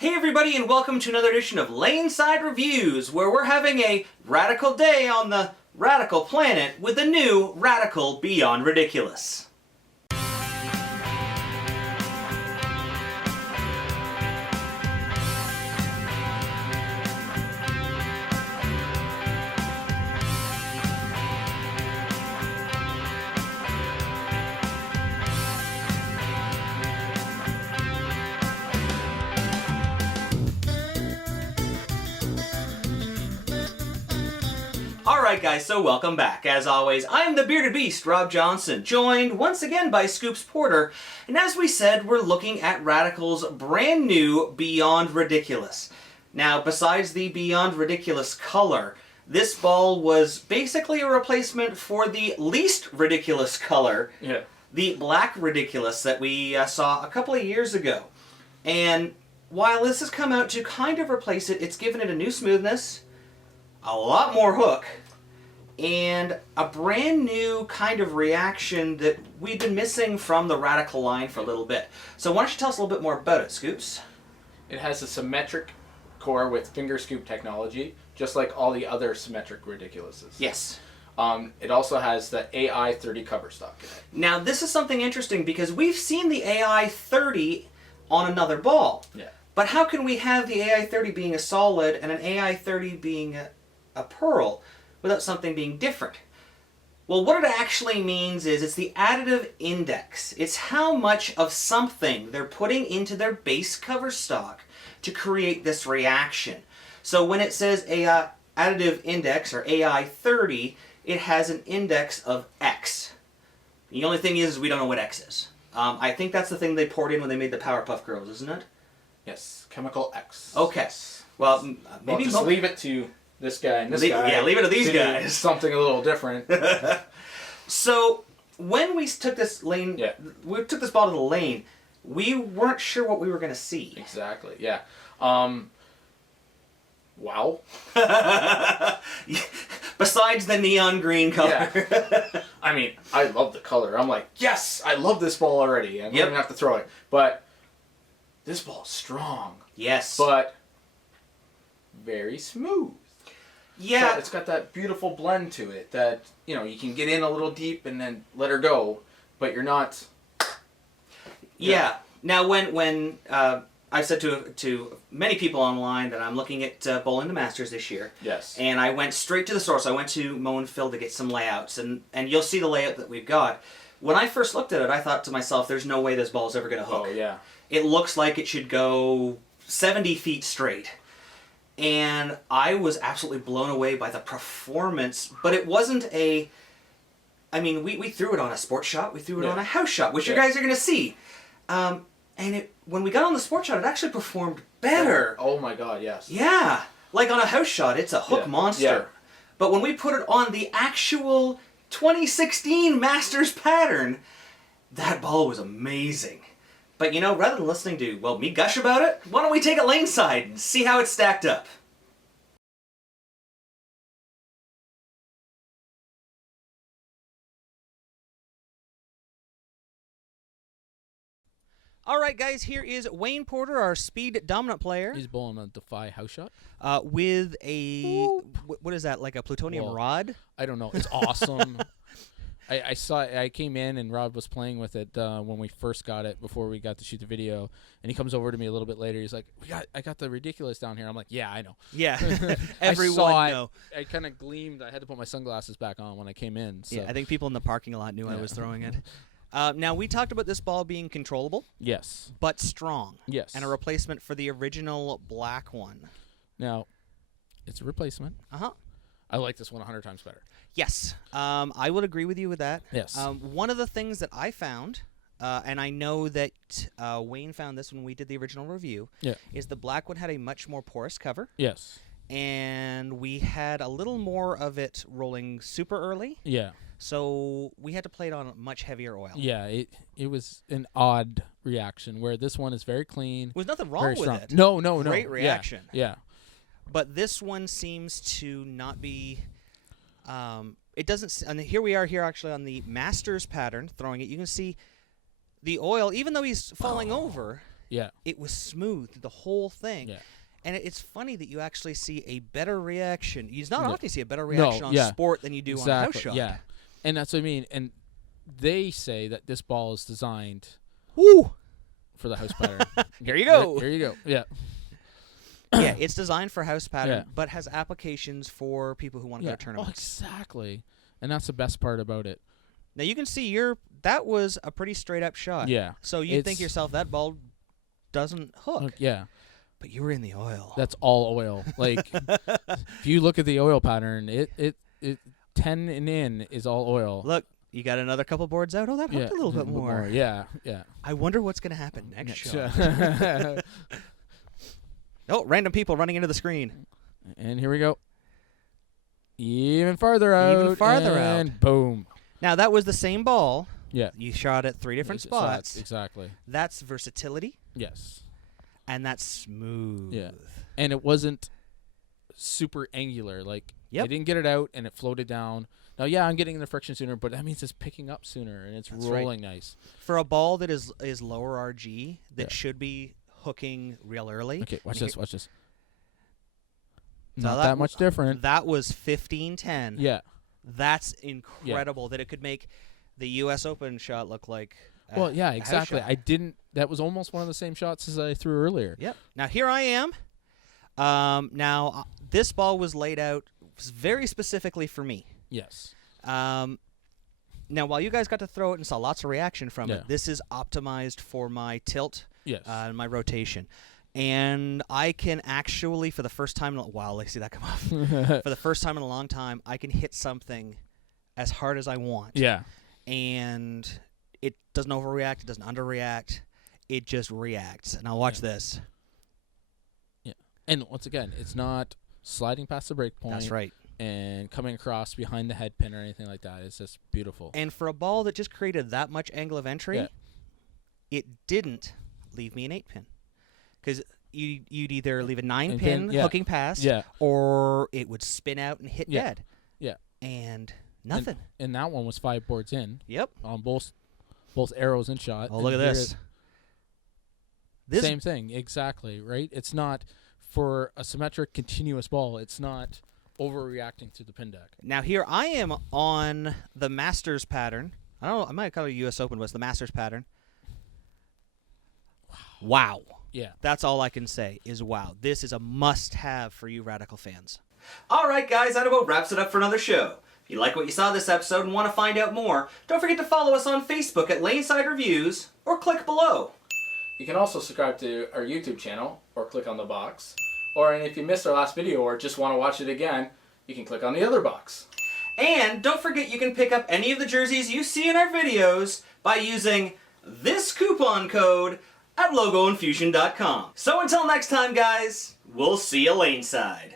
Hey everybody, and welcome to another edition of Laneside Reviews, where we're having a radical day on the radical planet with the new Radical Beyond Ridiculous. Alright guys, so welcome back. As always, I'm the Bearded Beast, Rob Johnson, joined once again by Scoops Porter, and as we said, we're looking at Radical's brand new Beyond Ridiculous. Now, besides the Beyond Ridiculous color, this ball was basically a replacement for the least ridiculous color, the Black Ridiculous that we saw a couple of years ago. And while this has come out to kind of replace it, it's given it a new smoothness, a lot more hook, and a brand new kind of reaction that we've been missing from the Radical line for a little bit. So why don't you tell us a little bit more about it, Scoops? It has a symmetric core with finger scoop technology, just like all the other symmetric Ridiculouses. Yes. It also has the AI30 cover stock in it. Now this is something interesting because we've seen the AI30 on another ball. Yeah. But how can we have the AI30 being a solid and an AI30 being a pearl without something being different? Well, what it actually means is it's the additive index. It's how much of something they're putting into their base cover stock to create this reaction. So when it says additive index, or AI30, it has an index of X. The only thing is we don't know what X is. I think that's the thing they poured in when they made the Powerpuff Girls, isn't it? Yes, chemical X. Okay. Well, maybe just leave it to this guy and this guy. Yeah, leave it to these guys. Something a little different. So when we took this lane, we took this ball to the lane, we weren't sure what we were going to see. Exactly. Yeah. Wow. Besides the neon green color. Yeah. I mean, I love the color. I'm like, yes, I love this ball already. I'm going to have to throw it. But this ball is strong. Yes. But very smooth. Yeah. So it's got that beautiful blend to it that, you know, you can get in a little deep and then let her go, but you're not... Yeah. Now, when I've said to many people online that I'm looking at bowling the Masters this year. Yes. And I went straight to the source. I went to Mo and Phil to get some layouts, and you'll see the layout that we've got. When I first looked at it, I thought to myself, there's no way this ball's ever going to hook. Oh, yeah. It looks like it should go 70 feet straight. And I was absolutely blown away by the performance, but it wasn't a... I mean, we threw it on a sports shot, we threw it on a house shot, which you guys are going to see. And when we got on the sports shot, it actually performed better. Oh my god, yes. Yeah. Like on a house shot, it's a hook monster. Yeah. But when we put it on the actual 2016 Masters pattern, that ball was amazing. But you know, rather than listening to, well, me gush about it, why don't we take it laneside and see how it's stacked up? Alright guys, here is Wayne Porter, our speed dominant player. He's bowling a DEFY House shot. With a, what is that, like a plutonium rod? I don't know. It's awesome. I came in and Rob was playing with it when we first got it before we got to shoot the video, and he comes over to me a little bit later. He's like, I got the Ridiculous down here. I'm like, yeah, I know. Yeah, everyone know. I kind of gleamed. I had to put my sunglasses back on when I came in. So. Yeah, I think people in the parking lot knew I was throwing it. Now, we talked about this ball being controllable. Yes. But strong. Yes. And a replacement for the original black one. Now, it's a replacement. Uh-huh. I like this one 100 times better. Yes. I would agree with you with that. Yes. One of the things that I found, and I know that Wayne found this when we did the original review, is the black one had a much more porous cover. Yes. And we had a little more of it rolling super early. Yeah. So we had to play it on much heavier oil. Yeah, it was an odd reaction where this one is very clean. There's nothing wrong with it. No. Great reaction. Yeah. But this one seems to not be... it doesn't... And here we are here actually on the Masters pattern, throwing it. You can see the oil, even though he's falling over, Yeah. it was smooth the whole thing. Yeah. And it's funny that you actually see a better reaction. You not No. often see a better reaction on sport than you do on a house shot. Yeah. And that's what I mean. And they say that this ball is designed Woo! for the house pattern. Here you go. Here you go. Yeah. Yeah, it's designed for house pattern, Yeah. but has applications for people who want to go to tournaments. Oh, exactly. And that's the best part about it. Now you can see that was a pretty straight up shot. Yeah. So you think to yourself that ball doesn't hook. Yeah. But you were in the oil. That's all oil. Like if you look at the oil pattern, it 10 and in is all oil. Look, you got another couple boards out. Oh, that hooked a little bit more. Yeah, yeah. I wonder what's going to happen next shot. Oh, random people running into the screen. And here we go. Even farther out. Even farther and out. Boom. Now, that was the same ball. Yeah. You shot at 3 different spots. Exactly. That's versatility. Yes. And that's smooth. Yeah. And it wasn't super angular. Like, I didn't get it out and it floated down. Now, yeah, I'm getting the friction sooner, but that means it's picking up sooner and it's rolling nice. For a ball that is lower RG, that should be hooking real early. Okay, watch this. Watch this. So Not that much different. That was 15-10. Yeah. That's incredible that it could make the U.S. Open shot look like well, yeah, exactly. I didn't. That was almost one of the same shots as I threw earlier. Yep. Now here I am. Now this ball was laid out very specifically for me. Yes. Now while you guys got to throw it and saw lots of reaction from it, this is optimized for my tilt. Yes. And my rotation. And I can actually, for the first time, wow, let's see that come off. For the first time in a long time, I can hit something as hard as I want. Yeah. And it doesn't overreact. It doesn't underreact. It just reacts. And I'll watch this. Yeah. And once again, it's not sliding past the break point. That's right. And coming across behind the head pin or anything like that. It's just beautiful. And for a ball that just created that much angle of entry, it didn't leave me an 8-pin. Because you'd either leave a 9-pin hooking pass, or it would spin out and hit dead. Yeah. And nothing. And that one was 5 boards in. Yep. On both arrows in shot. Oh, look at this. Same thing, exactly, right? It's not for a symmetric, continuous ball. It's not overreacting to the pin deck. Now here I am on the Masters pattern. I don't know. I might call it U.S. Open, but it's the Masters pattern. Wow. Yeah. That's all I can say is wow. This is a must-have for you Radical fans. All right, guys, that about wraps it up for another show. If you like what you saw this episode and want to find out more, don't forget to follow us on Facebook at Laneside Reviews or click below. You can also subscribe to our YouTube channel or click on the box. Or and if you missed our last video or just want to watch it again, you can click on the other box. And don't forget you can pick up any of the jerseys you see in our videos by using this coupon code at logoinfusion.com. So until next time, guys, we'll see you laneside.